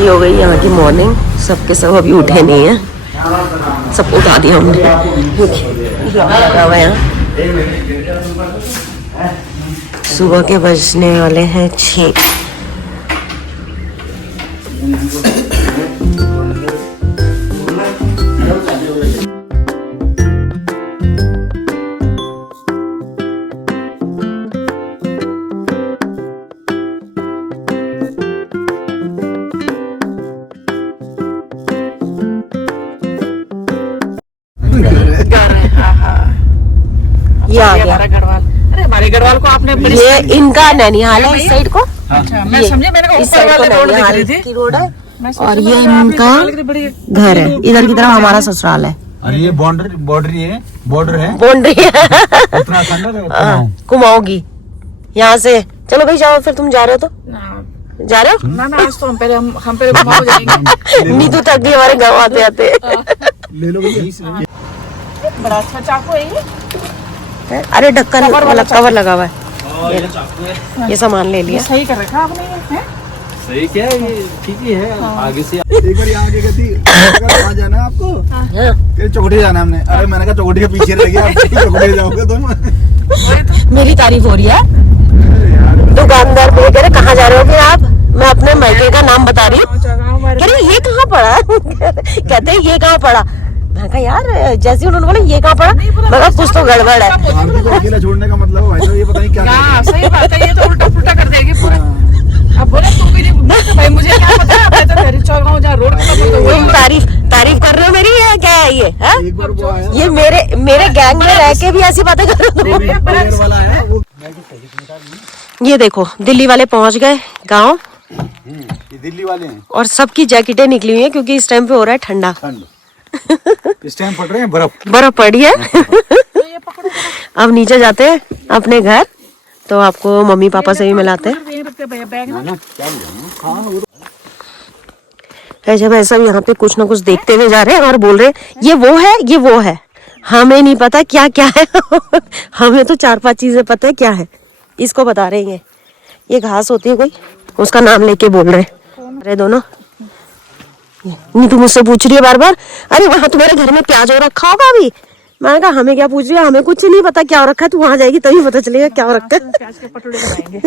ये हो गई यहाँ की मॉर्निंग। सबके सब अभी उठे नहीं हैं, सबको उठा दिया हमने क्योंकि लगा हुआ है यहाँ। सुबह के बजने वाले हैं 6। ये आ गया गढ़वाल। अरे हमारे गढ़वाल को आपने ये इनका नैनीहाल है इस साइड को। अच्छा, मैं समझे मैंने इस साइड को नैनीहाल की रोड है और ये इनका घर है। इधर की तरफ हमारा ससुराल है। और ये बॉर्डर है बाउंड्री कुमाऊं की। यहाँ से चलो भाई जाओ, फिर तुम जा रहे हो तो जा रहे हो ना आज तो हम पहले कुमाऊं जाएंगे। नीतू थक गई हमारे गाँव आते आते। ले लो बड़ा अच्छा चाकू है ये। अरे ढक्कन वाला कवर लगा हुआ है। ये सामान ले लिया। सही कर रखा आपने ये। सही क्या है, ये ठीक ही है। आगे से एक बार आगे गति कहाँ जाना है आपको? चौकड़ी जाना है हमने। अरे मैंने कहा चौकड़ी के पीछे रह गया, चौकड़ी जाओगे तुम। मेरी तारीफ हो रही है। दुकानदार बोल कह रहे कहाँ जा रहे हो फिर आप? मैं अपने मायके का नाम बता रही हूँ। कह रहे ये कहाँ पड़ा? कहते हैं ये कहाँ पड़ा? मैं कहा यार जैसे उन्होंने बोला ये कहाँ पड़ा, मैं कहा कुछ तो गड़बड़ है। आरती को अकेला छोड़ने का मतलब भाई साहब ये पता नहीं क्या। सही बात है, ये तो उल्टा पुल्टा कर देगी पूरा। अब बोले तू भी नहीं भाई, मुझे क्या पता है। मैं तो घर चौगांव जहाँ रोड तुम तारीफ कर रहे हो मेरी है क्या है ये है? एक बार वो आया ये मेरे गैंग में रह के भी ऐसी बातें कर रहे हो। वाला है वो। ये देखो दिल्ली वाले पहुंच गए गाँव ये दिल्ली वाले हैं और सबकी जैकेटें निकली हुई है क्योंकि इस टाइम पे हो रहा है ठंडा। इस टाइम पड़ रहे हैं बर्फ पड़ी है। अब नीचे जाते हैं अपने घर, तो आपको मम्मी पापा से भी मिलाते हैं। ऐसे भाई सब यहाँ पे कुछ ना कुछ देखते हुए जा रहे हैं और बोल रहे हैं ये वो है। हमें नहीं पता क्या क्या है। हमें तो 4-5 चीजें पता है क्या है, इसको बता रहे हैं। ये घास होती है कोई, उसका नाम लेके बोल रहे हैं। अरे दोनों नहीं, तू मुझसे पूछ रही है बार बार अरे वहां तुम्हारे घर में प्याज और रखा होगा अभी। मैंने कहा हमें क्या पूछ रही है, हमें कुछ नहीं पता क्या रखा है। तू वहां जाएगी तभी पता चलेगा क्या रखा है। प्याज के पटोड़े बनाएंगे।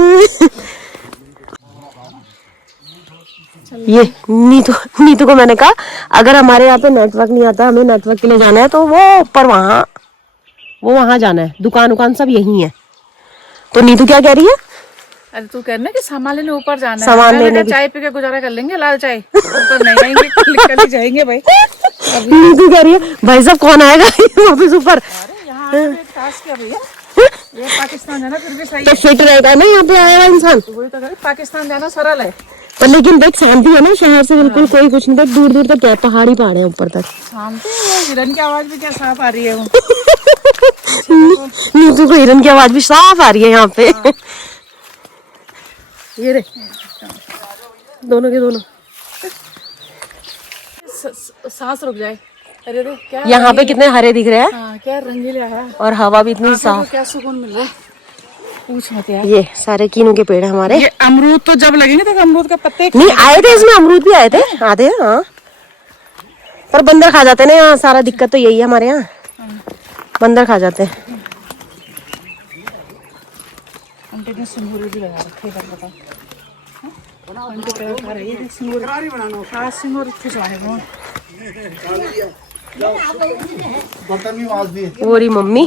ये नीतू को मैंने कहा अगर हमारे यहाँ पे नेटवर्क नहीं आता, हमें नेटवर्क के लिए जाना है तो वो ऊपर वहां जाना है। दुकान सब यही है। तो नीतू क्या कह रही है? अरे तू कहना कि सामान लेने ऊपर जाना है। सामान लेने चाय पी के गुजारा कर लेंगे, लाल चाय। ऊपर नहीं जाएंगे, कल ही जाएंगे भाई। नीतू कह रही है भाई साहब कौन आएगा ऑफिस ऊपर? अरे यहाँ टास्क क्या भैया, ये पाकिस्तान जाना फिर भी सही तो है। फिट रहेगा ना यहाँ पे आएगा इंसान। वही तो कह, पाकिस्तान जाना सरल है। पर लेकिन देख शांति है ना, शहर से बिल्कुल कोई कुछ नहीं। देख दूर दूर तक क्या पहाड़ी पहाड़ है ऊपर तक। शांति है, हिरन की आवाज भी क्या साफ आ रही है। वो नीतू को हिरन की आवाज भी साफ आ रही है यहाँ पे। ये रे दोनों के दोनों सांस रुक जाए। अरे रे क्या यहाँ पे कितने हरे दिख रहे हैं। हाँ, क्या रंगीला है और हवा भी इतनी साफ। क्या सुकून मिल रहा है, पूछ मत यार। ये सारे कीनू के पेड़ है हमारे। ये अमरूद तो जब लगेंगे तो अमरूद का पत्ते नहीं आए थे इसमें, अमरूद भी आए थे आधे। हाँ पर बंदर खा जाते ना यहाँ, सारा दिक्कत तो यही है हमारे यहाँ, बंदर खा जाते हैं। आंटी ने सिंदूर भी लगा रखे हैं, बताओ। आंटी क्या खा रही है? सिंदूर। हाँ सिंदूर खिंचवाने को। बर्तन भी मांज दिए। वो रही मम्मी,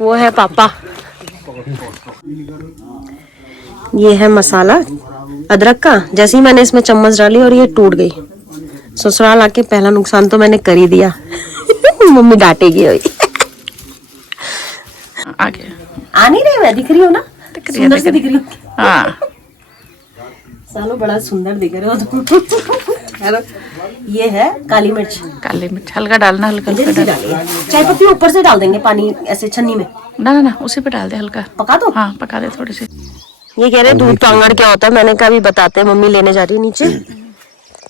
वो है पापा। ये है मसाला अदरक का। जैसे ही मैंने इसमें चम्मच डाली और ये टूट गई। ससुराल आके पहला नुकसान तो मैंने कर ही दिया। मम्मी डांटेगी अभी। आगे आ नहीं रही मैं, दिख रही हूँ ना, सुंदर से दिख रही हूँ। हाँ सालो बड़ा सुंदर दिख रहे हो तुम। ये है काली मिर्च। काली मिर्च हल्का डालना, हल्का चाय पत्ती ऊपर से डाल देंगे पानी ऐसे छन्नी में। ना उसी पे डाल दे, हल्का पका दो। हाँ पका दे थोड़ी सी। ये कह रहे दूध कांगड़ क्या होता है, मैंने कहा भी बताते हैं। मम्मी लेने जा रही है नीचे,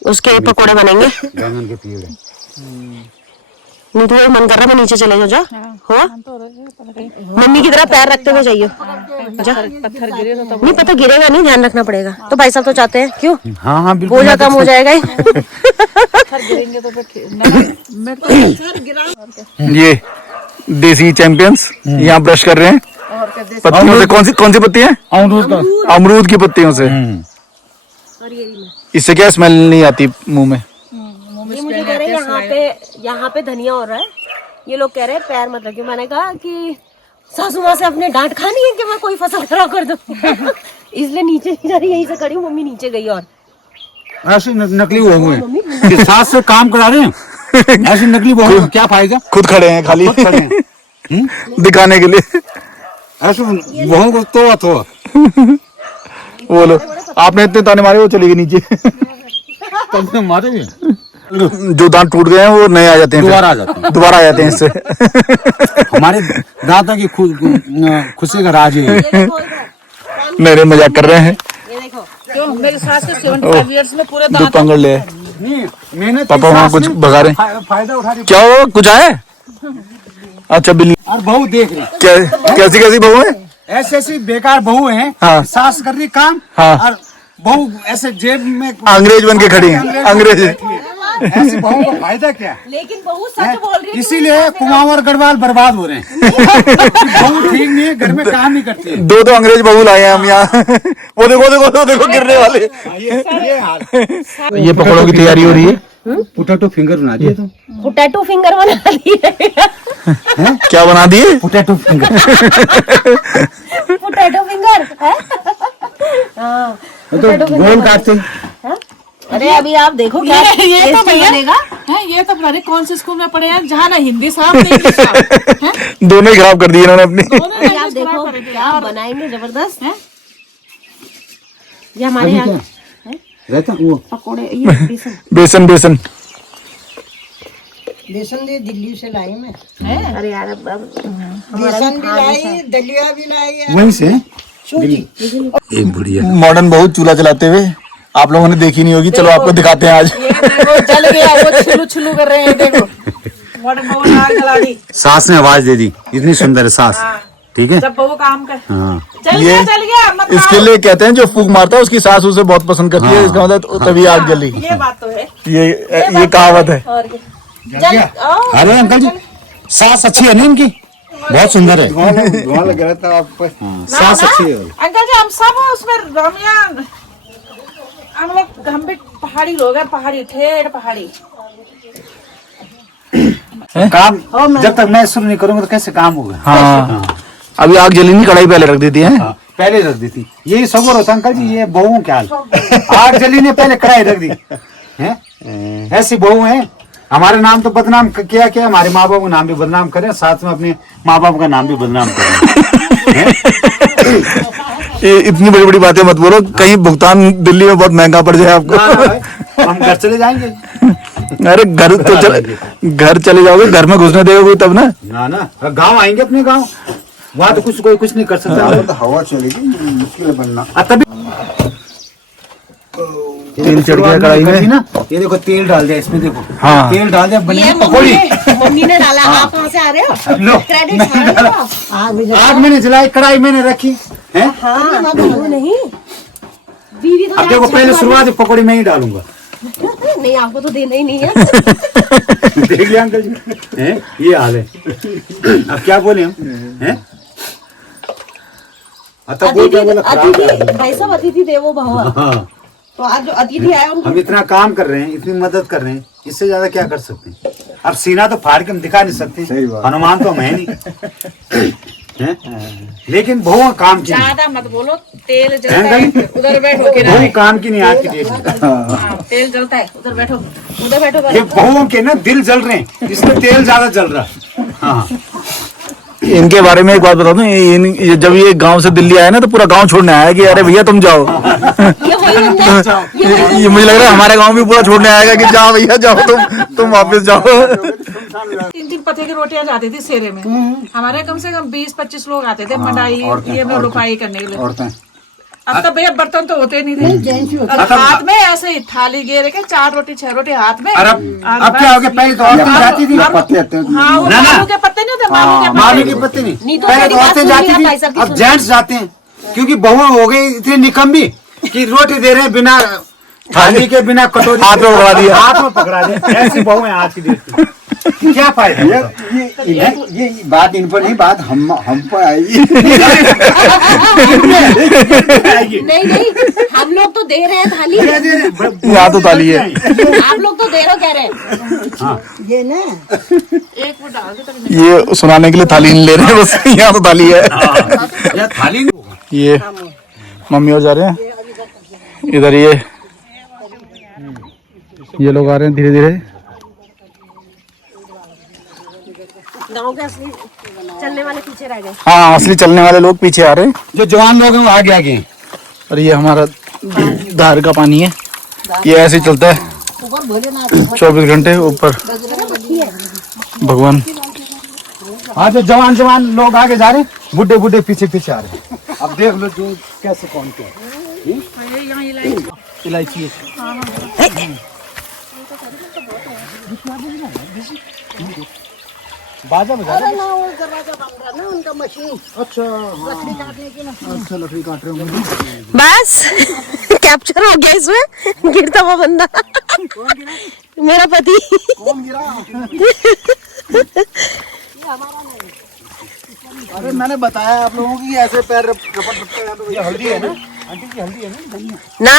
उसके पकोड़े बनेंगे। बैंगन के पेड़ नहीं तो मन कर रहा मैं नीचे चले जाऊँ। जा हो हम तो पता नहीं मम्मी की तरह पैर रखते हुए जाइए। जा पत्थर गिरे तो तब नहीं पता गिरेगा नहीं, ध्यान रखना पड़ेगा। तो भाई साहब तो चाहते हैं क्यों हाँ हाँ बिल्कुल। बोझा कम हो जाएगा ही। पत्थर गिरेंगे तो फिर मैं तो पत्थर गिरा ये देसी चैंपियंस यहाँ ब्रश कर रहे हैं और क्या देश पत्तियों से। कौन सी पत्ती है? अमरूद की पत्तियों से। इससे क्या स्मेल नहीं आती मुंह में? ये मुझे कह रहे हैं यहाँ पे धनिया हो रहा है, ये लोग कह रहे हैं पैर मत रखिए। मैंने कहा कि सासू माँ से अपने डांट खानी है कि मैं कोई फसल खराब कर दूं। इसलिए नीचे नहीं जा रही, यहीं से खड़ी हूँ। मम्मी नीचे गई और ऐसे नकली बहू है, सास से काम करा रहे हैं। ऐसी नकली बहू क्या फायदा? खुद खड़े हैं खाली दिखाने के लिए। ऐसे बहू को तो बोलो आपने इतने ताने मारे वो चली गई नीचे। मारे भी जो दांत टूट गए हैं वो नए आ जाते हैं, दोबारा आ जाते हैं इससे। हमारे दांतों की खुशी का राज है। मेरे मजाक कर रहे हैं। क्यों मेरी सास के 75 इयर्स में पूरे दो दांत पंगड़ ले पापा वहाँ कुछ भगा रहे। फायदा उठा रही। क्या हो कुछ आए? अच्छा बिल्ली और बहू देख रही कैसी कैसी बहू है? ऐसी ऐसी बेकार बहू है। हाँ। सास कर रही काम हाँ। और बहू ऐसे जेब में अंग्रेज बन के खड़ी हैं। अंग्रेज ऐसी बहू का फायदा क्या? लेकिन बहू सच बोल रही है। इसीलिए कुमाऊं गढ़वाल बर्बाद हो रहे हैं। बहू ठीक नहीं है, घर में काम नहीं करती है। दो तो अंग्रेज बहू लाए हैं हम यहाँ। वो देखो गिरने वाले। ये हाल। ये पकौड़ों की तैयारी हो रही है। पोटैटो फिंगर बना दिए तुम? पोटैटो फिंगर बना दिए। क्या बना दिए? Potato finger. पोटैटो फिंगर हाँ तो गोल काटते। अरे अभी आप देखो क्या ये तो टेस्टी भैया बनेगा। है, ये तो पता नहीं कौन से स्कूल में पढ़े हैं जहाँ ना हिंदी साहब नहीं इंग्लिश साहब हैं? दोनों ही खराब कर दिए इन्होंने अपनी। दोनों अभी आप language देखो खराब कर दी। क्या बनाएंगे जबरदस्त हैं? ये हमारे यहाँ रहता वो पकोड़े ये बेसन बेसन बेसन भी दिल्ली से लाई मैं। अरे यार अब बेसन भी लाई, दलिया भी लाई, वहीं से एक बढ़िया मॉडर्न बहुत चूल्हा चलाते हुए आप लोगों ने देखी नहीं होगी। चलो आपको दिखाते हैं आज। ये देखो जल गया, वो छिलू छिलू कर रहे हैं। देखो मॉडर्न बहू आग जला दी। सास ने आवाज दे दी, इतनी सुंदर है सास। ठीक है। जब बहू काम कर हाँ। चल गया मत इसके लिए कहते हैं जो फूक मारता है उसकी सास उसे बहुत पसंद करती है। इसका मतलब तभी आग जली। ये बात तो है। ये कहावत है। और क्या? चल अरे अंकल जी सास अच्छी है ना इनकी? बहुत सुंदर है। लग रहा था आपको। सास अच्छी है। अंकल जी हम सब उसमें रमिया हम लोग हम भी पहाड़ी लोग हैं, पहाड़ी ठेठ पहाड़ी। काम जब तक मैं शुरू नहीं करूंगा तो कैसे काम होगा? हाँ अभी आग जली नहीं, कढ़ाई पहले रख देती है। हाँ, पहले रख दी थी। यही सबर होता अंकल जी, ये बहुओं के हाल। आग जली ने पहले कढ़ाई रख दी है। ऐसी बहू है। हमारे नाम तो बदनाम किया क्या, हमारे माँ बाप का नाम भी बदनाम करें, साथ में अपने माँ बाप का नाम भी बदनाम करें। इतनी बड़ी बड़ी बातें मत बोलो, कहीं भुगतान दिल्ली में बहुत महंगा पड़ जाए आपको। हम घर चले जाएंगे। अरे घर चले जाओगे, घर में घुसने देगा कोई तब ना। ना गाँव आएंगे, अपने गाँव। वहाँ तो कोई कुछ नहीं कर सकता। हवा चलेगी, मुश्किल है बनना। तभी तेल चढ़ गया कढ़ाई में ना। ये देखो तेल डाल दिया इसमें, देखो। हाँ। तेल डाल दिया, बनी पकौड़ी। मम्मी ने डाला। आप कहाँ से आ रहे हो? लो क्रेडिट खा रहे हो? आग मैंने जलाई, कढ़ाई मैंने रखी है। हाँ बहू नहीं बीवी तो अब देखो पहले शुरुआत पकौड़ी मैं ही डालूंगा। नहीं आपको तो देना ही नहीं है। देख लिया अंकल जी हैं? ये हाल है। अब क्या बोले हम हैं? अतिथि भाई साहब अतिथि देवो भव। हाँ। तो आज जो अतिथि आए उनको हम इतना काम कर रहे हैं, इतनी मदद कर रहे हैं, इससे ज्यादा क्या कर सकते हैं? अब सीना तो फाड़ के हम दिखा नहीं सकते, हनुमान तो हम है नहीं हैं? लेकिन बहु काम की ज्यादा मत बोलो, तेल जलता है उधर बैठो बहु काम की नहीं आज की डेट में। हाँ, तेल जलता है उधर बैठो, उधर बैठो। ये बहुओं के ना दिल जल रहे हैं, इसमें तेल ज्यादा जल रहा है। हाँ। इनके बारे में एक बात बता दूं, जब ये गांव से दिल्ली आया ना तो पूरा गांव छोड़ने आया कि अरे भैया तुम जाओ। ये वही बंदा है। ये मुझे लग रहा है हमारे गांव भी पूरा छोड़ने आएगा कि जाओ भैया जाओ, तुम वापस जाओ। 3 पते की रोटियां जाती थी सेरे में। हमारे कम से कम 20-25 लोग आते थे मंडाई ये में रुपाई करने के लिए। औरतें अब तो भैया बर्तन तो होते नहीं थे, अब हाथ में ऐसे ही थाली घेर के 4 रोटी 6 रोटी हाथ में। और अब क्या हो गया, पहले तो औरतें जाती थी, हाँ, वो मालू के पत्ते नहीं होते, मालू के पत्ते नहीं, पहले तो औरतें जाती थी, अब जेंट्स जाते हैं, क्योंकि बहुएं हो गई इतनी निकम्मी कि रोटी दे रहे हैं बिना थाली के, बिना कटोरी, हाथ में पकड़ा दिया, हाथ में पकड़ा दिया। ऐसी बहुएं आज की डेट में क्या फायदा? ये बात इन पर नहीं, बात हम पर आएगी। नहीं हम लोग तो दे रहे हैं थाली, यहाँ तो थाली है, आप लोग तो दे रहे हो कह रहे हैं। ये ना एक वो डाल दे, ये सुनाने के लिए थाली नहीं ले रहे हैं, बस यहाँ तो थाली है। या थाली ये मम्मी और जा रहे हैं इधर, ये लोग आ रहे हैं धीरे धीरे। गाँव के असली चलने वाले पीछे रह गए। हाँ, असली चलने वाले लोग पीछे आ रहे हैं, जो जवान लोग हैं वो आगे आगे। और ये हमारा धार का पानी है, ये ऐसे ही चलता है 24 घंटे ऊपर। भगवान, हाँ, जो जवान लोग आगे जा रहे हैं, बुढ़े बुढ़े पीछे पीछे आ रहे हैं। अब देख लो जो कैसे कौन क्या इलायची बाजा बजा रहे ना, वो दरवाजा बंद रहा ना उनका मशीन, अच्छा लकड़ी काटने की मशीन। अच्छा, लकड़ी काट रहे होंगे। बस कैप्चर हो गया इसमें, गिरता हुआ बंदा मेरा पति। कौन गिरा? अरे मैंने बताया आप लोगों की ऐसे पैर रपट। ये हल्दी है ना आंटी की, हल्दी है ना, ना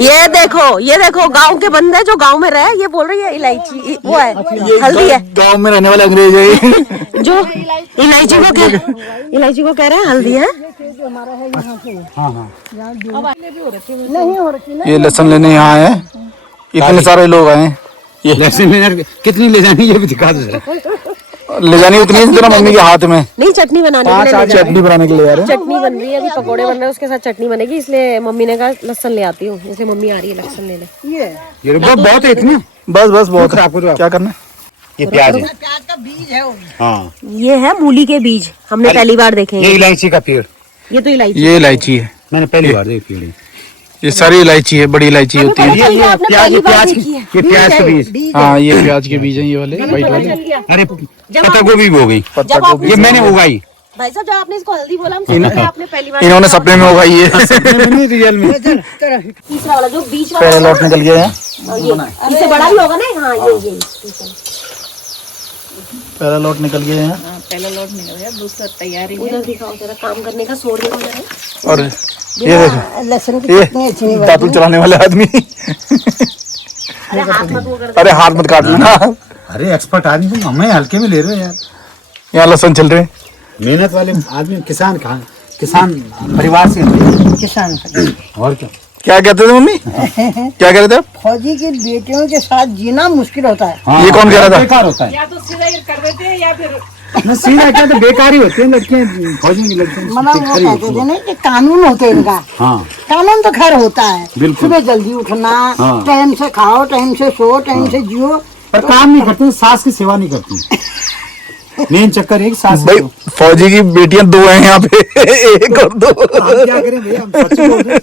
ये देखो गांव के बंदे जो गांव में रहे, ये बोल रही है इलायची वो है, हल्दी है। गांव में रहने वाले अंग्रेज है जो इलायची को कह रहे हैं हल्दी है। हाँ हाँ, नहीं हो रखी ना, ये लहसुन लेने यहाँ आए हैं, इतने सारे लोग आए हैं। ये लहसुन लेने कितनी ले जानी ये भी दिखा दो। ले जानी उतनी है जितना मम्मी के हाथ में। नहीं, चटनी बनाने के लिए ले जा रहे हैं। चटनी बनाने के लिए आ रहे हैं। चटनी बन रही है, अभी पकोड़े बन रहे हैं, उसके साथ चटनी बनेगी, इसलिए मम्मी ने कहा लहसुन ले आती हूँ, इसलिए मम्मी आ रही है लहसुन लेने। ये बहुत है इतना, बस बहुत है, आपको क्या करना है। ये प्याज है, प्याज का बीज है वो। हाँ, ये है मूली के बीज, हमने पहली बार देखे ये हैं। इलायची का पेड़ ये तो इलायची, ये इलायची है, मैंने पहली बार देखी पेड़। ये सारी इलायची है, बड़ी इलायची होती है। ये प्याज के बीज। हाँ, ये प्याज के बीज हैं, ये वाले व्हाइट वाले। अरे पत्ता गोभी भी हो गई, पत्ता गोभी ये मैंने उगाई। भाई साहब, जो आपने इसको हल्दी बोला, हम समझ गए आपने पहली बार। इन्होंने सपने में उगाई है। रियल में तीसरा वाला जो बीच वाला पहला लॉट निकल गया है, इससे बड़ा भी होगा ना। हाँ, ये पहला लॉट निकल गया है। पहला लोड नहीं गया, दूसरा तैयारी है। उधर दिखाओ जरा, काम करने का सोच रहे हैं। और ये देखो, लहसुन की ये चटनी अच्छी नहीं दातुन चलाने वाले आदमी। अरे हाथ मत वो कर, अरे हाथ मत काट लेना। अरे एक्सपर्ट आदमी तुम हमें हल्के में ले रहे हो यार। यहाँ लहसुन चल रहे हैं। मेहनत वाले आदमी, किसान परिवार से हैं। किसान। और क्या कहते थे मम्मी, क्या कह रहे थे आप? फौजी की बेटियों के साथ जीना मुश्किल होता है। हाँ, ये कौन कह रहा था? बेकार होता है या तो सीधा ये कर देते हैं, या फिर ना, सीधा क्या तो बेकार ही होती है लड़कियां, फौजी की लड़कियां मतलब वो कहते थे ना कि कानून होते हैं इनका। हाँ, कानून तो खैर होता है, बिल्कुल। सुबह जल्दी उठना, हाँ। टाइम से खाओ, टाइम से सो, टाइम से जियो। पर काम नहीं करती, सास की सेवा नहीं करती। मेन चक्कर एक सास भाई फौजी की बेटियां 2 हैं यहाँ पे, 1 और 2। हम क्या करें भैया, हम सच बोल रहे हैं।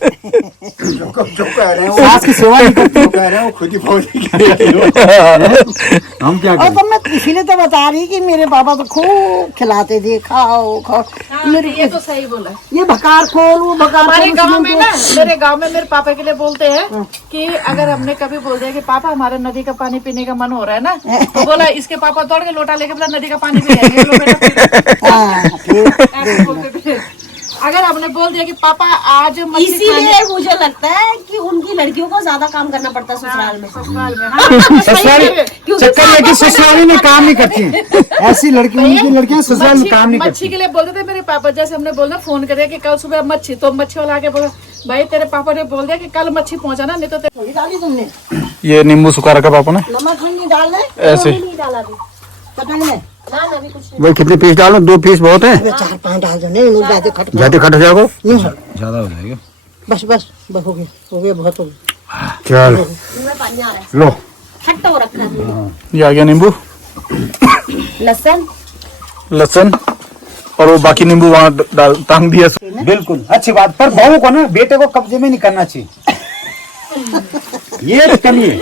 जो कह रहे हैं सास की सेवा नहीं करती, वो कह रहे हैं वो खुद ही फौजी की बेटी हो। हम क्या और करें। तो मैं इसीलिए तो बता रही कि मेरे पापा तो खूब खिलाते थे, खाओ। ये तो सही बोला। ये भकार खोल, वो भकार हमारे खोल, गांव उसमें में ना, मेरे गांव में मेरे पापा के लिए बोलते हैं कि अगर हमने कभी बोल दिया कि पापा हमारे नदी का पानी पीने का मन हो रहा है ना, तो बोला इसके पापा दौड़ के लोटा लेके बोला नदी का पानी पी आएंगे, लो बेटा पी। हाँ, ऐसे बोलते थे। अगर हमने बोल दिया कि पापा आज मच्छी इसीलिए मुझे लगता है कि उनकी लड़कियों को ज्यादा काम करना पड़ता है ससुराल में। ससुराल में, हाँ, ससुराली क्योंकि चक्कर ये कि ससुराली में काम नहीं करती हैं। ऐसी लड़कियों की लड़कियां ससुराल में काम नहीं मच्छी करती। के लिए बोलते थे मेरे पापा। जैसे हमने बोला फोन कर दिया कि कल सुबह मच्छी, तो मच्छी वाला आके बोला भाई तेरे पापा ने बोल दिया कि कल मच्छी पहुंचाना, नहीं तो थोड़ी डाली तुमने ये नींबू सुखा रखा पापा ने नमक नहीं डालना ऐसे। नहीं डाला अभी, चटनी में। ना अभी कुछ नहीं। भाई कितने पीस डालो? 2 पीस बहुत है, 4-5 डाल दो, नहीं मुझे ज्यादा खट ज्यादा खट जाएगा, नहीं, ज्यादा हो जाएगा। बस हो गया बहुत हो गया। चल मुंह में पानी आ रहा है, लो, खट्टा हो रखा है। ये आ गया नींबू, लहसुन, लहसुन, और वो बाकी नींबू वहाँ टांग दिया। बिल्कुल अच्छी बात, पर बहू को ना बेटे को कब्जे में नहीं करना चाहिए। ये तो कमी है।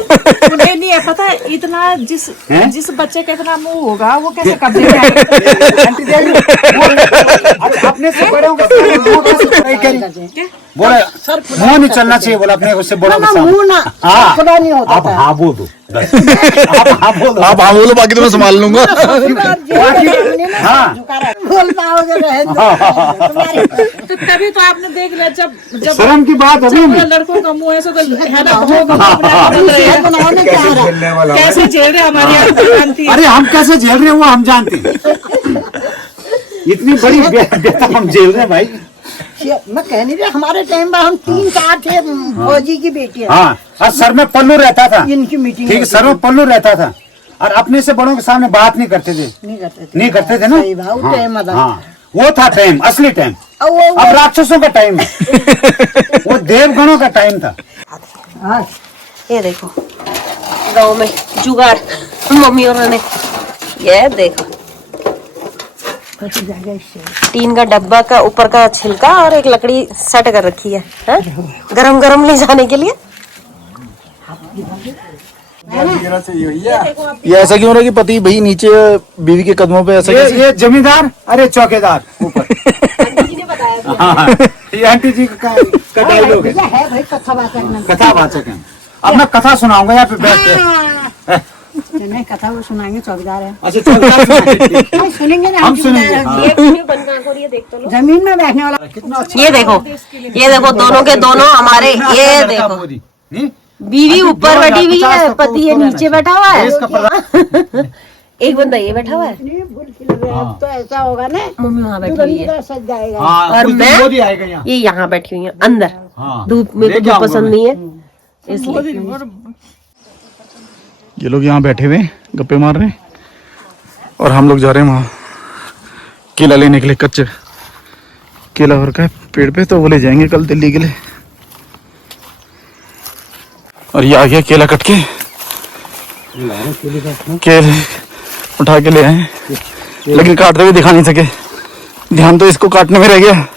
उन्हें नहीं है पता है, इतना जिस बच्चे का इतना मुंह होगा वो कैसे कब्जे में आएगा। आंटी देवी, अच्छा, अपने से बड़े होंगे बोला मुंह नहीं चलना चाहिए, बोला अपने उससे बड़ा मुंह ना खुदा नहीं होता आप हाँ बोल दो, आप हाँ बोलो, बाकी तो मैं संभाल लूंगा। हाँ बोल पाओगे तो तभी तो आपने देख लिया जब शर्म की बात अभी नहीं। लड़कों का मुंह ऐसा तो है ना, कैसे झेल रहे हमारी आंटी। अरे हम कैसे झेल रहे हैं वो हम जानते हैं। इतनी बड़ी बेटा हम झेल रहे हैं भाई। मैं कह नहीं रही, हमारे टाइम में हम 3-4 थे फौजी की बेटियां। हाँ, और सर में पल्लू रहता था, इनकी मीटिंग ठीक, सर में पल्लू रहता था, और अपने से बड़ों के सामने बात नहीं करते थे, नहीं करते थे ना। सही बात, वो टाइम था। हाँ, वो था टाइम, असली टाइम। अब राक्षसों का टाइम है, वो देवगणों का टाइम था। ये देखो गांव में जुगाड़ मम्मी और ने, ये देखो टीन का डब्बा का ऊपर का छिलका और एक लकड़ी सेट कर रखी है, गरम गरम ले जाने के लिए। ये ऐसा क्यों रहा कि पति भाई नीचे बीवी के कदमों पे ऐसा? ये जमींदार, अरे चौकीदार ऊपर। हाँ, ये आंटी जी का डायलॉग है, भाई कथावाचक है। अब मैं कथा सुनाऊंगा यहाँ पे बैठ के। नहीं, कथा वो सुनाएंगे, चौकीदार है। अच्छा चौकीदार सुनाएंगे। हम सुनेंगे ना, हम सुनेंगे। हाँ। जमीन में बैठने वाला। कितना अच्छा। ये देखो दोनों के दोनों हमारे, ये देखो बीवी ऊपर बैठी हुई है, पति ये नीचे बैठा हुआ है, एक बंदा ये बैठा हुआ है, अब तो ऐसा होगा ना, मम्मी वहाँ बैठी हुई है सज जाएगा। और मैं ये यहाँ बैठी हुई हूँ अंदर। धूप में तो धूप पसंद नहीं है इसलिए। ये लोग यहाँ बैठे हुए गप्पे मार रहे हैं और हम लोग जा रहे हैं वहाँ केला लेने के लिए। कच्चे केला हो रखा है पेड़ पे, तो वो ले जाएंगे कल दिल्ली के लिए। और ये आ गया केला कट के, केले उठा के ले आए, लेकिन काटते हुए दिखा नहीं सके, ध्यान तो इसको काटने में रह गया।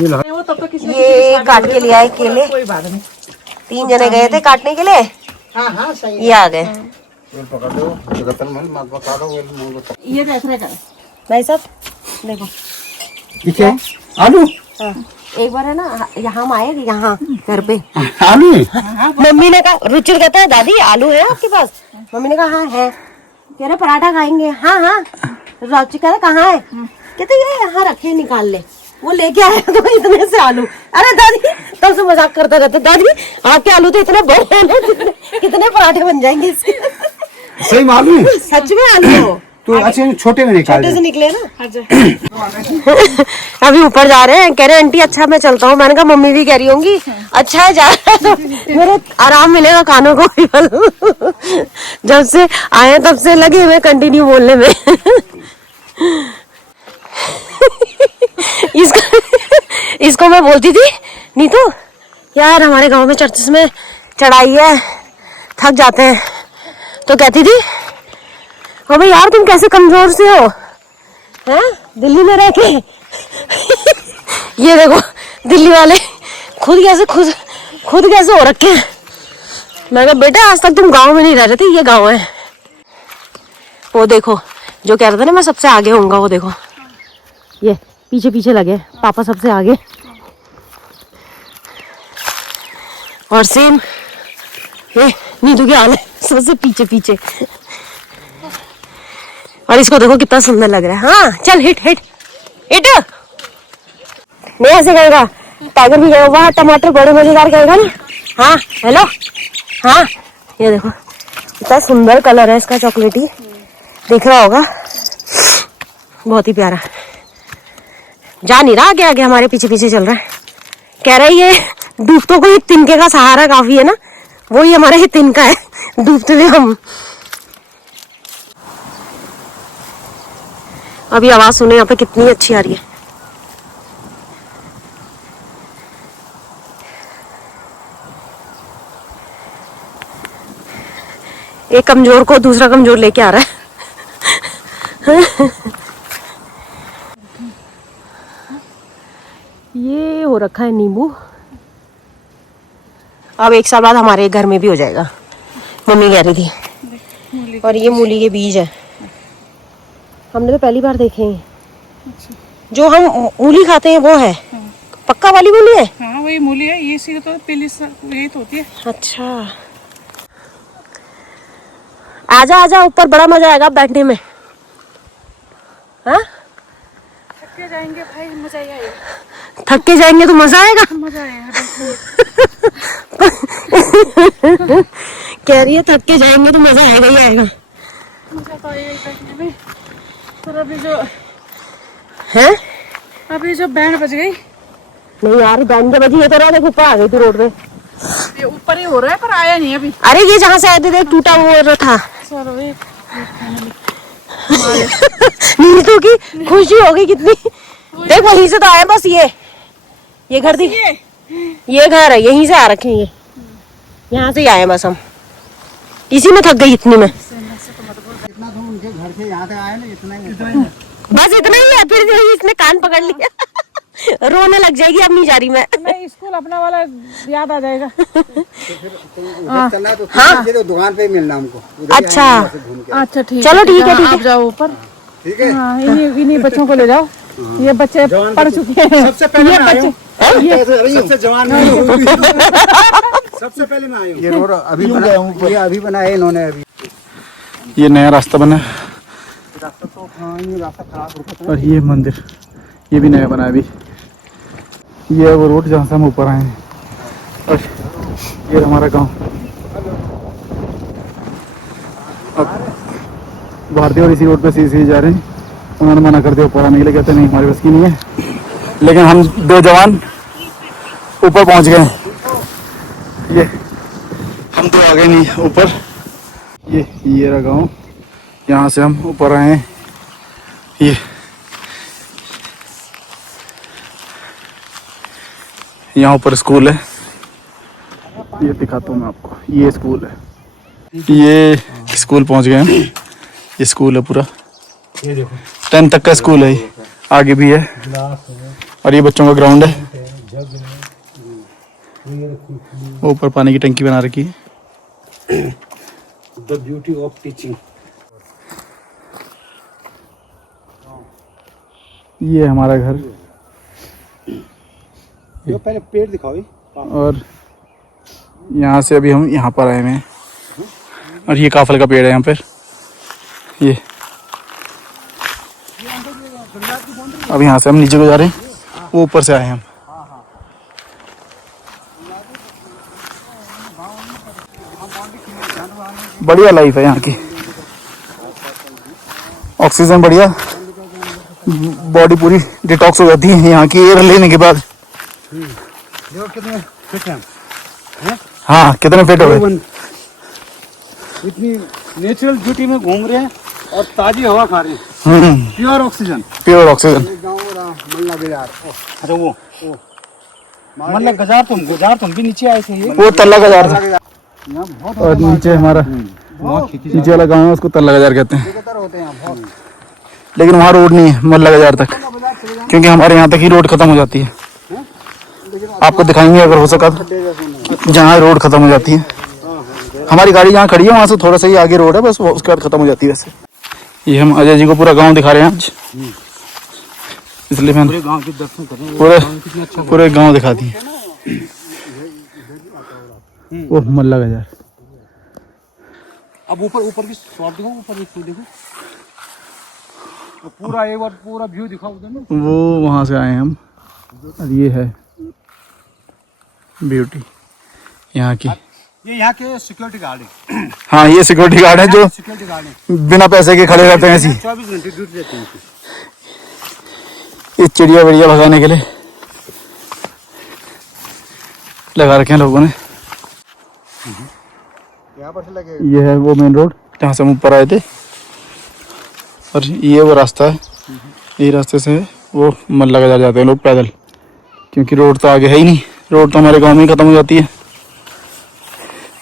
ये काट के ले आए केले, 3 जने गए थे काटने के लिए, हाँ सही। ये आ गए। ये कैसे का भाई साहब देखो, ठीक है, आलू एक बार है ना यहाँ हम आए, यहाँ घर पे आलू मम्मी ने कहा, रुचिर कहता है दादी आलू है आपके पास? मम्मी ने कहा हाँ है। कह रहे पराठा खाएंगे? हाँ हाँ। रुचि कह रहे कहाँ है? कहते ये यहाँ रखे, निकाल ले। वो लेके आया तो इतने से आलू। अरे दादी तब से मजाक करता रहता, दादी आपके आलू तो इतने बड़े हैं ना, कितने पराठे बन जाएंगे इसके। सही मालूम, सच में आलू हो तो अच्छे छोटे में निकाल, छोटे से निकले ना। अभी ऊपर जा रहे हैं, कह रहे आंटी अच्छा मैं चलता हूँ। मैंने कहा मम्मी भी कह रही होंगी अच्छा है जा रहा है, मेरे आराम मिलेगा कानों को। जब से आए तब से लगे हुए कंटिन्यू बोलने में। इसको मैं बोलती थी नीतू यार हमारे गांव में चर्चिस में चढ़ाई है, थक जाते हैं, तो कहती थी अबे यार तुम कैसे कमजोर से हो हैं दिल्ली में रह के। ये देखो दिल्ली वाले खुद कैसे हो रखे हैं। मैं कहा बेटा आज तक तुम गांव में नहीं रह रहे थे, ये गांव है। वो देखो जो कह रहा था ना मैं सबसे आगे होऊंगा, वो देखो ये पीछे पीछे लगे, पापा सबसे आगे। और सेम ये नीतू की हाल है, सबसे पीछे पीछे। और इसको देखो कितना सुंदर लग रहा है। हाँ चल हिट हिट हिट। नहीं ऐसे कहेगा, टाइगर भी कहेगा वाह टमाटर बड़े मजेदार कहेगा ना। हाँ हेलो, हाँ ये देखो कितना सुंदर कलर है इसका, चॉकलेटी दिख रहा होगा, बहुत ही प्यारा। जा नहीं रहा, आगे आगे हमारे पीछे पीछे चल रहा है। कह रहा है ये डूबतों को एक तिनके का सहारा काफी है ना, वही हमारा ही तिनका है, डूबते हुए हम। अभी आवाज सुने यहाँ पे कितनी अच्छी आ रही है। एक कमजोर को दूसरा कमजोर लेके आ रहा है। ये हो रखा है नींबू, अब 1 साल बाद हमारे घर में भी हो जाएगा, मम्मी कह रही थी। और ये मूली के बीज है, हमने तो पहली बार देखे हैं। जो हम मूली खाते हैं वो है, पक्का वाली मूली है। हाँ वही मूली है, ये सी तो पीली यही तो होती है। अच्छा, आजा आजा ऊपर, बड़ा मजा आएगा बैठने में। हाँ थक के जाएंगे भाई, मजा ही आएगा। थक के जाएंगे तो मजा आएगा। मजा आएगा कह रही है थक के जाएंगे तो मजा आएगा ही आएगा। मजा तो आएगा बैठने में। पर अभी जो है, अभी जो बैंड बज गई, नहीं यार बैंड बजी है तो रहा, देखो ऊपर आ गई तू रोड पे। ये ऊपर ही हो रहा है पर आया नहीं अभी। अरे ये जहाँ से आए थे देख, टूटा हुआ था। चलो नीतू की खुशी हो गई कितनी, देख वहीं से तो आए बस। ये घर दिख, ये घर है, यहीं से आ रखे हैं, ये यहाँ से ही आए बस हम, इसी में थक गई इतनी में। इतना तो उनके घर से यहाँ तक आए ना, इतना ही बस इतना ही है। फिर इसने कान पकड़ लिया, रोने लग जाएगी, अब नहीं जा रही मैं। नहीं, स्कूल अपना वाला याद आ जाएगा। चलना है तो हाँ, तो दुकान पे ही मिलना हमको। अच्छा अच्छा ठीक, चलो ठीक है, ठीक आप है। जाओ ऊपर। ठीक है, हाँ, इन्हीं बच्चों को ले जाओ, ये बच्चे पढ़ चुके हैं। सबसे पहले ये मैं आया हूँ। बच्चे सबसे जवान मैं हूँ। सबसे पहले मैं आया हूँ। ये रोड अभी बना, ये अभी बना है इन्होंने अभी। ये नया रास्ता बना है, रास्ता तो हाँ, ये रास्ता खराब हो गया। और ये मंदिर ये भी नया बना है अभी। ये है वो रोड जहाँ से हम ऊपर आए हैं, और ये हमारा गांव। अब भारतीय और इसी रोड पे सीधे जा रहे हैं। उन्होंने मना कर दिया ऊपर आने के लिए, कहते नहीं हमारी बस की नहीं है। लेकिन हम 2 जवान ऊपर पहुंच गए। ये हम तो आ गए नहीं ऊपर। ये रहा गाँव, यहाँ से हम ऊपर आए हैं। ये यहाँ ऊपर स्कूल है, ये दिखाता हूँ मैं आपको। ये स्कूल है, ये स्कूल पहुँच गए हम। ये स्कूल है पूरा, ये देखो 10th तक का स्कूल है। ये आगे भी है, और ये बच्चों का ग्राउंड है। ऊपर पानी की टंकी बना रखी है। The beauty of teaching. ये हमारा घर, ये पहले पेड़ दिखाओ। और यहाँ से अभी हम यहाँ पर आए हुए हैं, और ये काफल का पेड़ है यहाँ पर। ये अब यहाँ से हम नीचे को जा रहे हैं, वो ऊपर से आए हैं हम। बढ़िया लाइफ है यहाँ की, ऑक्सीजन बढ़िया, बॉडी पूरी डिटॉक्स हो जाती है यहाँ की एयर लेने के बाद। देखो कितने फिट हैं। हाँ, कितने फिट हो गए। इतनी नेचुरल ब्यूटी में घूम रहे हैं और ताजी हवा खा रहे हैं। Pure oxygen, pure oxygen. Malla Bazar. अरे वो मल्ला गुजार तुम भी नीचे आए थे। ये वो तल्ला बाजार था, यहाँ बहुत और नीचे हमारा नीचे वाला गाँव है, उसको तल्ला बाजार कहते हैं। बेहतर होते हैं यहाँ बहुत। लेकिन वहाँ रोड नहीं है मल्ला बाजार तक, क्योंकि हमारे यहाँ तक ही रोड खत्म हो जाती है। आपको दिखाएंगे अगर हो सका तो, जहाँ रोड खत्म हो जाती है। हमारी गाड़ी जहाँ खड़ी है वहाँ से थोड़ा सा ही आगे रोड है, बस उसके बाद खत्म हो जाती है। वैसे ये हम अजय जी को पूरा गांव दिखा रहे हैं आज, इसलिए मैंने गांव के दर्शन करें। पूरे गांव दिखा दिए। ओह मल्ला बाजार। अब ऊपर की शॉप दिखाओ, ऊपर की देखो पूरा, एक बार पूरा व्यू दिखाओ उधर ना। वो वहाँ से आए हैं हम, और ये है ब्यूटी यहाँ की। ये यहाँ के सिक्योरिटी गार्ड है। हाँ, ये सिक्योरिटी गार्ड है जो सिक्योरिटी गार्ड है, बिना पैसे के खड़े रहते हैं ऐसी। 24 घंटे ड्यूटी रहती है। ये चिड़िया विड़िया भगाने के लिए लगा रखे हैं लोगों ने। यहाँ पर से लगे। ये है वो मेन रोड जहाँ से हम ऊपर आए थे, और ये वो रास्ता है। यही रास्ते से वो मल्ला बाजार जाते हैं लोग पैदल, क्योंकि रोड तो आगे है ही नहीं। रोड तो हमारे गांव में ही खत्म हो जाती है।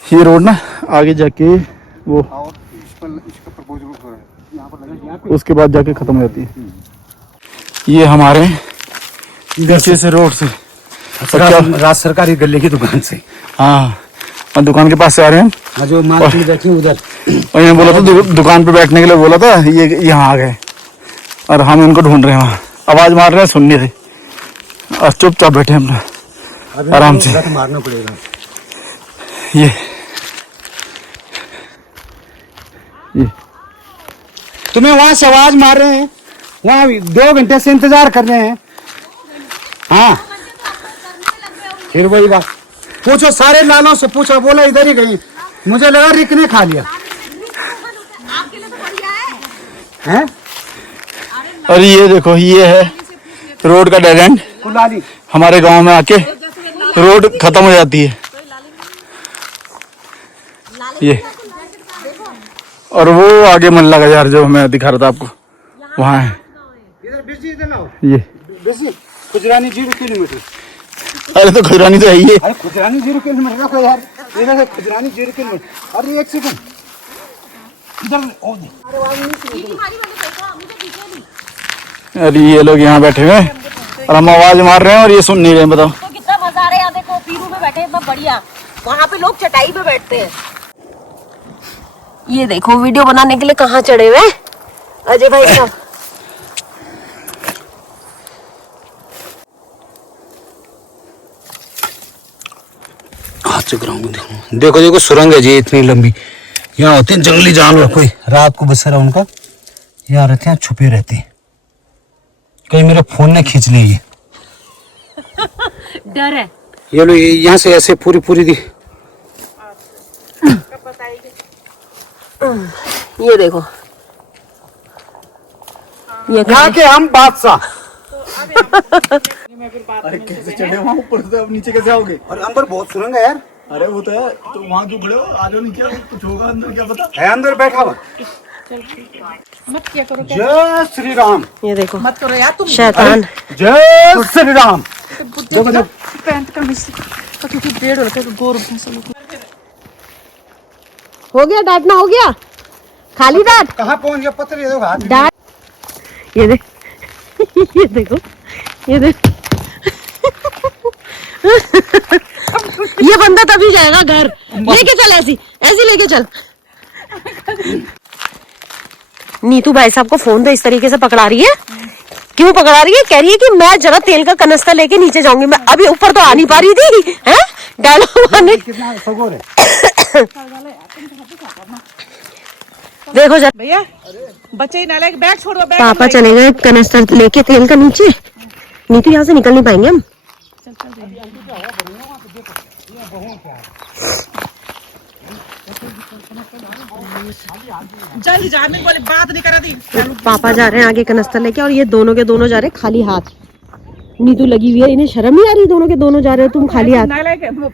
ये रोड ना आगे जाके वो उसके बाद जाके खत्म हो जाती है। ये पीछे से रोड से। राज सरकारी गले की दुकान से। हाँ, और दुकान के पास से आ रहे हैं। हाँ, जो मार्केट बैठी उधर। और ये बोला था दुकान पे बैठने के लिए बोला था, ये यहाँ आ गए और हम इनको ढूंढ रहे हैं। वहाँ आवाज मार रहे हैं, सुनने से, और चुपचाप बैठे हैं अपना आराम से। मारना पड़ेगा ये तुम्हें वहां से आवाज मार रहे हैं, वहां 2 घंटे से इंतजार कर रहे हैं। हाँ, फिर वही बात पूछो, सारे लालों से पूछो, बोला इधर ही गई। मुझे लगा रिक ने खा लिया है। और ये देखो, ये है रोड का डेड एंड। कुलाली हमारे गांव में आके रोड खत्म हो जाती है ये। और वो आगे मल्ला का यार जो मैं दिखा रहा था आपको, वहाँ है इधर बिजली, इधर लाओ ये। बिजली। खुजरानी 0 किलोमीटर। अरे तो खुजरानी तो है ही है। अरे खुजरानी 0 किलोमीटर रखो यार, इधर से खुजरानी 0 किलोमीटर। अरे एक सेकंड इधर। अरे ये लोग यहाँ बैठे हुए हैं और हम आवाज मार रहे हैं और ये सुन नहीं रहे हैं। बताओ तो कितना मजा आ रहा है। यहाँ देखो, पीरू में बैठे इतना बढ़िया, वहाँ पे लोग चटाई पे बैठते हैं। ये देखो, वीडियो बनाने के लिए कहाँ चढ़े हुए अजय भाई साहब। हाथ से गिराऊंगा। देखो देखो, सुरंग है जी इतनी लंबी। यहाँ होते हैं जंगली जानवर, कोई रात को बसेरा उनका यहाँ रहते हैं, छुपे रहते हैं। कहीं मेरे फोन ने खींच ली। डर है ये लो, यहाँ से ऐसे पूरी दी। ये देखो, ये यहाँ के हम बादशाह। अरे कैसे चढ़े वहाँ ऊपर से, अब नीचे कैसे आओगे? और अंदर बहुत सुरंग है यार। अरे वो तो है, तो वहाँ क्यों खड़े हो? आ जाओ नीचे, कुछ होगा अंदर, क्या पता। है अंदर बैठा हुआ। मत क्या करो, जय श्री राम। ये देखो, मत करो यार तुम। शैतान। जय श्री राम। पैंट का मिस क्योंकि डेढ़ हो रखा है, गोर भैंसा लोग। हो गया, डांटना हो गया, खाली डांट। कहाँ पहुँच गया पत्र? ये देखो हाथ। डांट। ये देख ये देखो, ये देख ये बंदा तभी जाएगा घर। लेके चल, ऐसी ऐसी लेके चल। नीतू भाई साहब को फोन तो इस तरीके से पकड़ा रही है। क्यों पकड़ा रही है? कह रही है कि मैं जरा तेल का कनस्तर लेके नीचे जाऊंगी। मैं अभी ऊपर तो आ नहीं पा रही थी। हैं, डायलॉग मारने। कितना सगोर है। देखो जरा, भैया बच्चे ही नालायक, बैग छोड़ दो। बैग पापा चले गए कनस्तर लेके तेल का नीचे। नीतू यहाँ से निकल नहीं पाएंगे हम। जल्दी जा, मैं बोले बात नहीं करा दी। पापा जा रहे हैं आगे कनस्तर लेके, और ये दोनों के दोनों जा रहे हैं खाली हाथ। नीतू लगी हुई है, इन्हें शर्म नहीं आ रही? दोनों के दोनों जा रहे हो तुम खाली हाथ। नालायक है वो,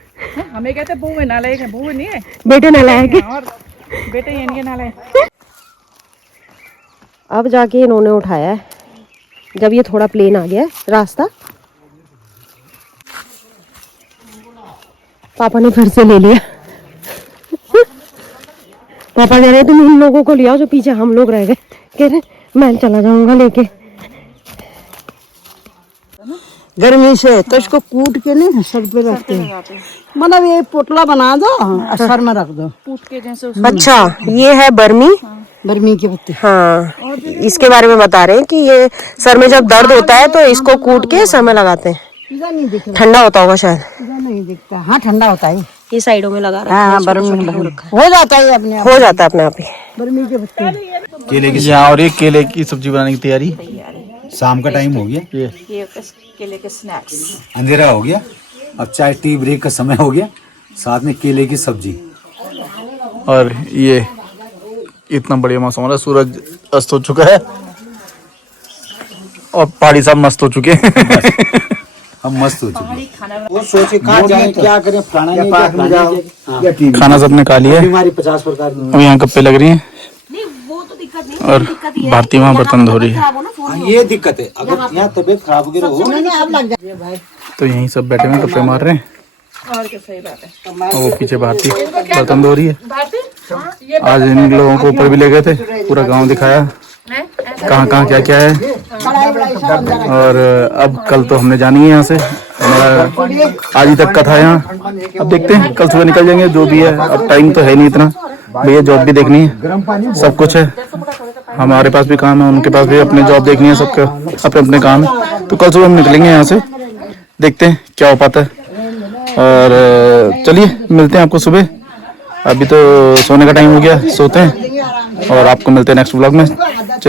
हमें कहते हैं बहू है, नालायक है। बहू नहीं है, बेटे नालायक है। और बेटे ये नहीं नालायक। अब जाके इन्होंने उठाया है, जब ये थोड़ा प्लेन आ गया है रास्ता। पापा ने फिर से ले लिया। पापा कह रहे तुम इन लोगों को ले आओ जो पीछे हम लोग रह गए। कह रहे मैं चला जाऊंगा लेके। गर्मी से तो इसको कूट के नहीं सर पे रखते हैं, मतलब ये पोटला बना दो और सर में रख दो। पूछ के जैसे अच्छा, ये है बर्मी। बर्मी के पत्ते। हाँ, इसके बारे में बता रहे हैं कि ये सर में जब दर्द होता है तो इसको कूट के सर में लगाते हैं। इधर नहीं दिख रहा, ठंडा होता होगा शायद। इधर नहीं दिखता। हाँ ठंडा होता है। ये साइडों में लगा रहा हाँ बर्मी हो जाता है अपने आप। हो जाता है अपने आप ही। बर्मी के पत्ते। केले की, यहाँ और ये केले की सब्जी बनाने की तैयारी। शाम का टाइम हो गया, ये केले के स्नैक्स। अंधेरा हो गया, अब चाय टी ब्रेक का समय हो गया, साथ में केले की सब्जी। और ये इतना बढ़िया मौसम हो रहा है, सूरज अस्त हो चुका है और पहाड़ी साहब मस्त हो चुके हैं। हम मस्त हो चुके। वो सोचे कहाँ जाए, क्या करें, फलाना पार्क में जाओ या टीवी। खाना सबने खा लिया है, बीमारी 50 प्रकार की। अब यहाँ गप्पे लग रही हैं और भारती वहाँ बर्तन धो रही है। ये दिक्कत है, अगर यहाँ तबीयत खराब होगी तो यहीं सब बैठे हुए गप्पे मार रहे हैं और क्या, सही बात है। और वो पीछे भारती बर्तन धो रही है। आज इन लोगों को ऊपर भी ले गए थे, पूरा गांव दिखाया कहाँ कहाँ क्या क्या है। और अब कल तो हमने जानी है यहाँ से, हमारा आज ही तक का था यहाँ। अब देखते हैं कल सुबह निकल जाएंगे, जो भी है। अब टाइम तो है नहीं इतना, भैया जॉब भी देखनी है, सब कुछ है। हमारे पास भी काम है, उनके पास भी अपने जॉब देखनी है, सबके अपने अपने काम है। तो कल सुबह हम निकलेंगे यहाँ से, देखते हैं क्या हो पाता है। और चलिए मिलते हैं आपको सुबह। अभी तो सोने का टाइम हो गया, सोते हैं और आपको मिलते हैं नेक्स्ट व्लॉग में।